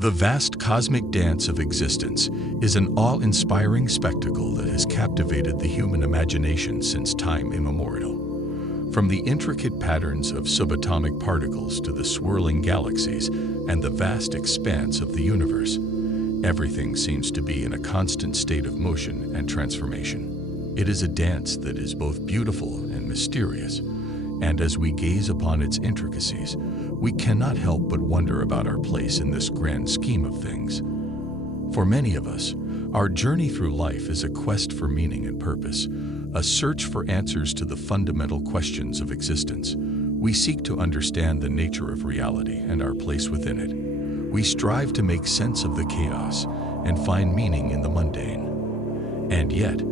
The vast cosmic dance of existence is an awe-inspiring spectacle that has captivated the human imagination since time immemorial. From the intricate patterns of subatomic particles to the swirling galaxies and the vast expanse of the universe, everything seems to be in a constant state of motion and transformation. It is a dance that is both beautiful and mysterious, and as we gaze upon its intricacies, we cannot help but wonder about our place in this grand scheme of things. For many of us, our journey through life is a quest for meaning and purpose, a search for answers to the fundamental questions of existence. We seek to understand the nature of reality and our place within it. We strive to make sense of the chaos and find meaning in the mundane. And yet,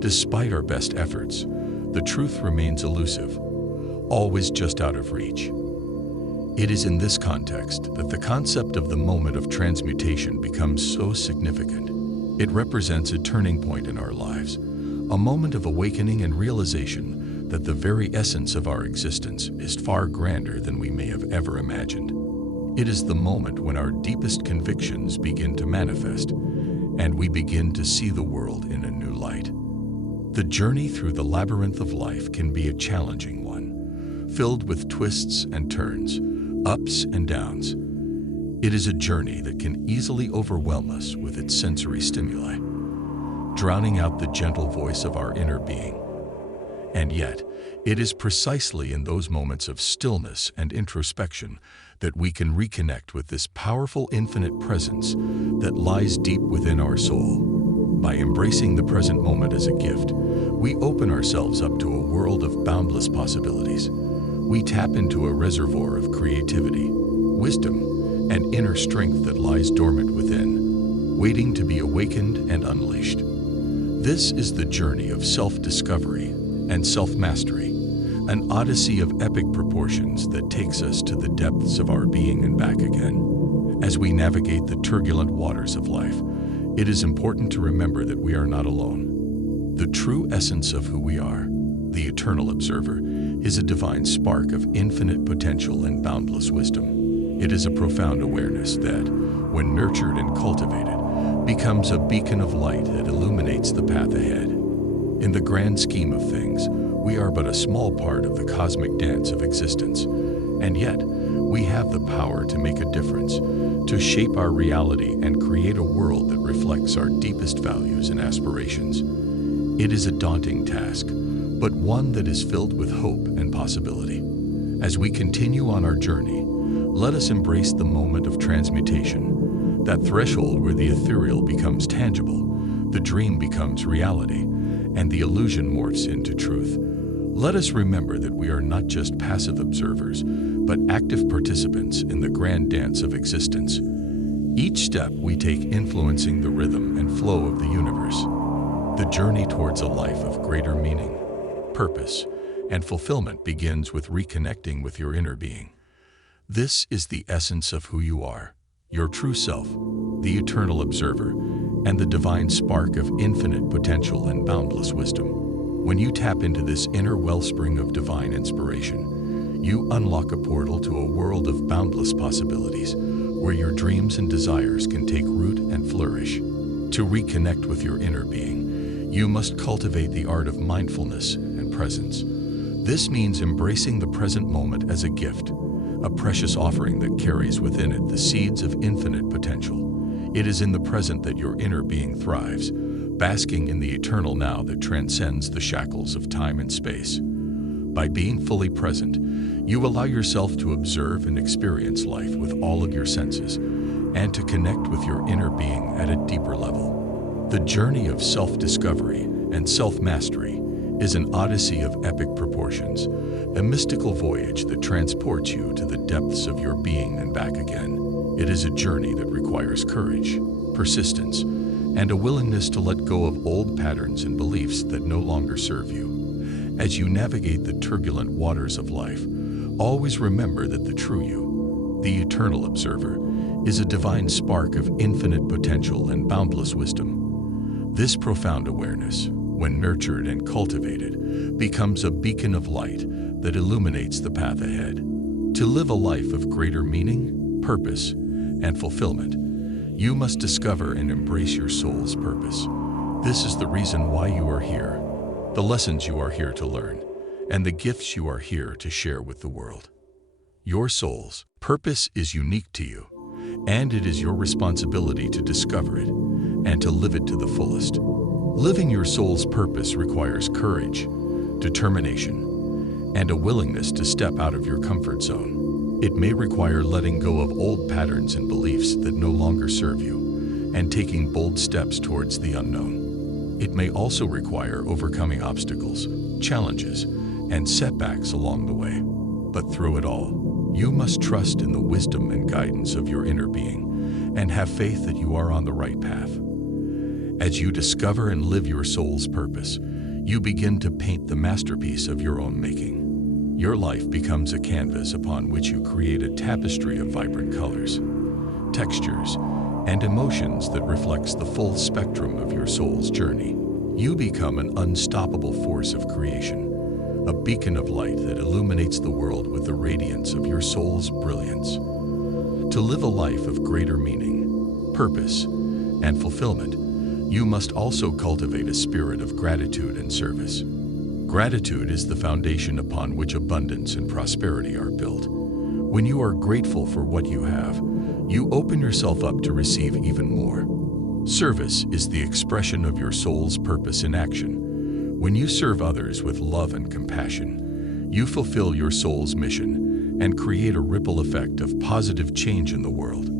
despite our best efforts, the truth remains elusive, always just out of reach. It is in this context that the concept of the moment of transmutation becomes so significant. It represents a turning point in our lives, a moment of awakening and realization that the very essence of our existence is far grander than we may have ever imagined. It is the moment when our deepest convictions begin to manifest, and we begin to see the world in a new light. The journey through the labyrinth of life can be a challenging one, filled with twists and turns, ups and downs. It is a journey that can easily overwhelm us with its sensory stimuli, drowning out the gentle voice of our inner being. And yet, it is precisely in those moments of stillness and introspection that we can reconnect with this powerful infinite presence that lies deep within our soul. By embracing the present moment as a gift, we open ourselves up to a world of boundless possibilities. We tap into a reservoir of creativity, wisdom, and inner strength that lies dormant within, waiting to be awakened and unleashed. This is the journey of self-discovery and self-mastery, an odyssey of epic proportions that takes us to the depths of our being and back again. As we navigate the turbulent waters of life, it is important to remember that we are not alone. The true essence of who we are, the eternal observer, is a divine spark of infinite potential and boundless wisdom. It is a profound awareness that, when nurtured and cultivated, becomes a beacon of light that illuminates the path ahead. In the grand scheme of things, we are but a small part of the cosmic dance of existence, and yet we have the power to make a difference, to shape our reality and create a world that reflects our deepest values and aspirations. It is a daunting task, but one that is filled with hope and possibility. As we continue on our journey, let us embrace the moment of transmutation, that threshold where the ethereal becomes tangible, the dream becomes reality, and the illusion morphs into truth. Let us remember that we are not just passive observers, but active participants in the grand dance of existence. Each step we take influencing the rhythm and flow of the universe. The journey towards a life of greater meaning, purpose, and fulfillment begins with reconnecting with your inner being. This is the essence of who you are, your true self, the eternal observer, and the divine spark of infinite potential and boundless wisdom. When you tap into this inner wellspring of divine inspiration, you unlock a portal to a world of boundless possibilities, where your dreams and desires can take root and flourish. To reconnect with your inner being, you must cultivate the art of mindfulness and presence. This means embracing the present moment as a gift, a precious offering that carries within it the seeds of infinite potential. It is in the present that your inner being thrives, basking in the eternal now that transcends the shackles of time and space. By being fully present, you allow yourself to observe and experience life with all of your senses, and to connect with your inner being at a deeper level. The journey of self-discovery and self-mastery is an odyssey of epic proportions, a mystical voyage that transports you to the depths of your being and back again. It is a journey that requires courage, persistence, and a willingness to let go of old patterns and beliefs that no longer serve you. As you navigate the turbulent waters of life, always remember that the true you, the eternal observer, is a divine spark of infinite potential and boundless wisdom. This profound awareness, when nurtured and cultivated, becomes a beacon of light that illuminates the path ahead. To live a life of greater meaning, purpose, and fulfillment, You must discover and embrace your soul's purpose. This is the reason why you are here, the lessons you are here to learn, and the gifts you are here to share with the world. Your soul's purpose is unique to you, and it is your responsibility to discover it and to live it to the fullest. Living your soul's purpose requires courage, determination, and a willingness to step out of your comfort zone. It may require letting go of old patterns and beliefs that no longer serve you and taking bold steps towards the unknown. It may also require overcoming obstacles, challenges, and setbacks along the way. But through it all, you must trust in the wisdom and guidance of your inner being and have faith that you are on the right path. As you discover and live your soul's purpose, you begin to paint the masterpiece of your own making. Your life becomes a canvas upon which you create a tapestry of vibrant colors, textures, and emotions that reflects the full spectrum of your soul's journey. You become an unstoppable force of creation, a beacon of light that illuminates the world with the radiance of your soul's brilliance. To live a life of greater meaning, purpose, and fulfillment, you must also cultivate a spirit of gratitude and service. Gratitude is the foundation upon which abundance and prosperity are built. When you are grateful for what you have, you open yourself up to receive even more. Service is the expression of your soul's purpose in action. When you serve others with love and compassion, you fulfill your soul's mission and create a ripple effect of positive change in the world.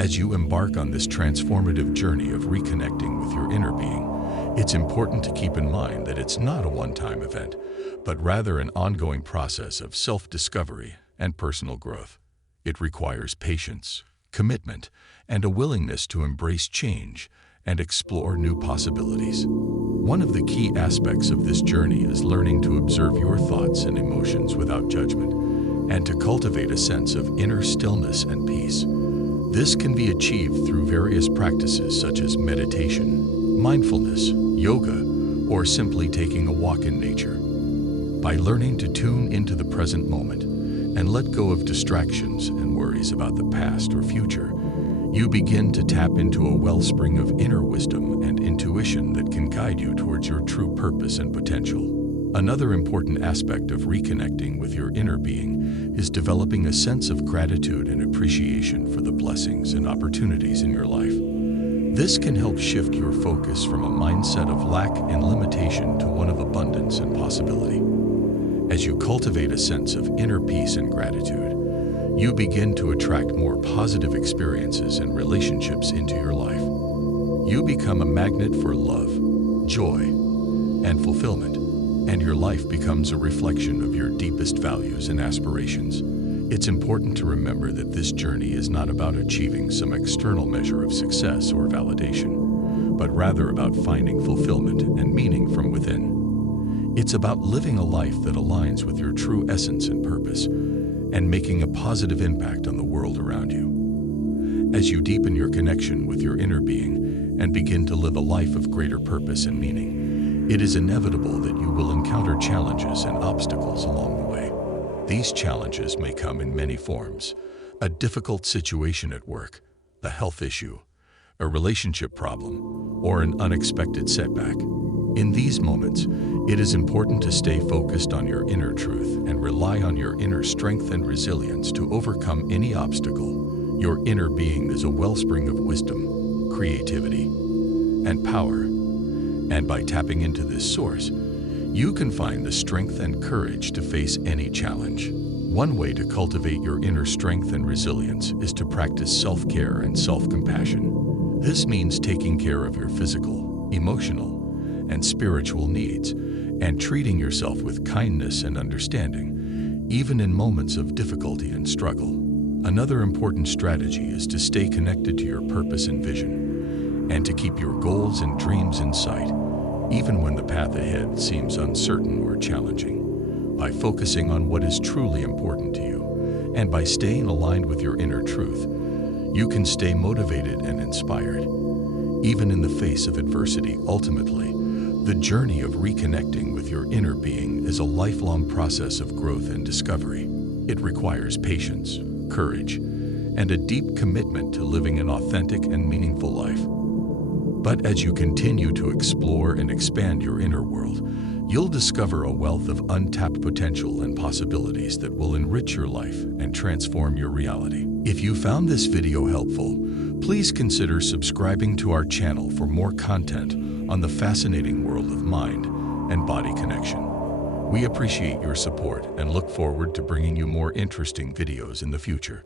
As you embark on this transformative journey of reconnecting with your inner being, it's important to keep in mind that it's not a one-time event, but rather an ongoing process of self-discovery and personal growth. It requires patience, commitment, and a willingness to embrace change and explore new possibilities. One of the key aspects of this journey is learning to observe your thoughts and emotions without judgment, and to cultivate a sense of inner stillness and peace. This can be achieved through various practices such as meditation, mindfulness, yoga, or simply taking a walk in nature. By learning to tune into the present moment and let go of distractions and worries about the past or future, you begin to tap into a wellspring of inner wisdom and intuition that can guide you towards your true purpose and potential. Another important aspect of reconnecting with your inner being is developing a sense of gratitude and appreciation for the blessings and opportunities in your life. This can help shift your focus from a mindset of lack and limitation to one of abundance and possibility. As you cultivate a sense of inner peace and gratitude, you begin to attract more positive experiences and relationships into your life. You become a magnet for love, joy, and fulfillment, and your life becomes a reflection of your deepest values and aspirations. It's important to remember that this journey is not about achieving some external measure of success or validation, but rather about finding fulfillment and meaning from within. It's about living a life that aligns with your true essence and purpose, and making a positive impact on the world around you. As you deepen your connection with your inner being and begin to live a life of greater purpose and meaning, it is inevitable that you will encounter challenges and obstacles along the way. These challenges may come in many forms: a difficult situation at work, a health issue, a relationship problem, or an unexpected setback. In these moments, it is important to stay focused on your inner truth and rely on your inner strength and resilience to overcome any obstacle. Your inner being is a wellspring of wisdom, creativity, and power. And by tapping into this source, you can find the strength and courage to face any challenge. One way to cultivate your inner strength and resilience is to practice self-care and self-compassion. This means taking care of your physical, emotional, and spiritual needs, and treating yourself with kindness and understanding, even in moments of difficulty and struggle. Another important strategy is to stay connected to your purpose and vision, and to keep your goals and dreams in sight, even when the path ahead seems uncertain or challenging. By focusing on what is truly important to you, and by staying aligned with your inner truth, you can stay motivated and inspired, even in the face of adversity. Ultimately, the journey of reconnecting with your inner being is a lifelong process of growth and discovery. It requires patience, courage, and a deep commitment to living an authentic and meaningful life. But as you continue to explore and expand your inner world, you'll discover a wealth of untapped potential and possibilities that will enrich your life and transform your reality. If you found this video helpful, please consider subscribing to our channel for more content on the fascinating world of mind and body connection. We appreciate your support and look forward to bringing you more interesting videos in the future.